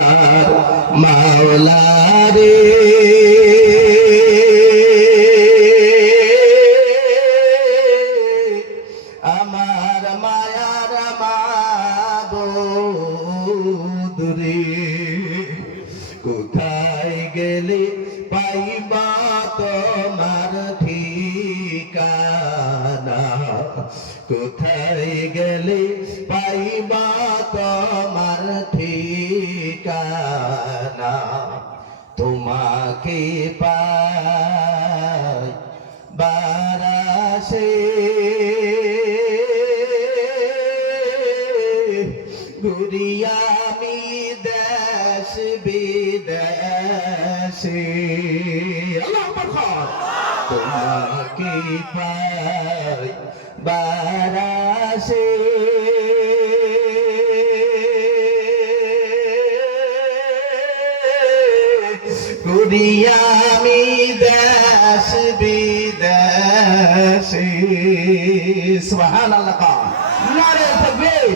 মাওলা রে আমার মায়ার মাবুদ রে কোথায় গেলে পাইবা তোমার ঠিকানা কোথায় গেলে পাইবা তোমার ঠিকানা তোমাকে পাই বারাসে ঘুরিয়ামি দেশ বিদেশে তোমাকে পাই বারাসে ঘুরিয়ামি দেশ বিদেশে সুবহানাল্লাহ নারে তাকবীর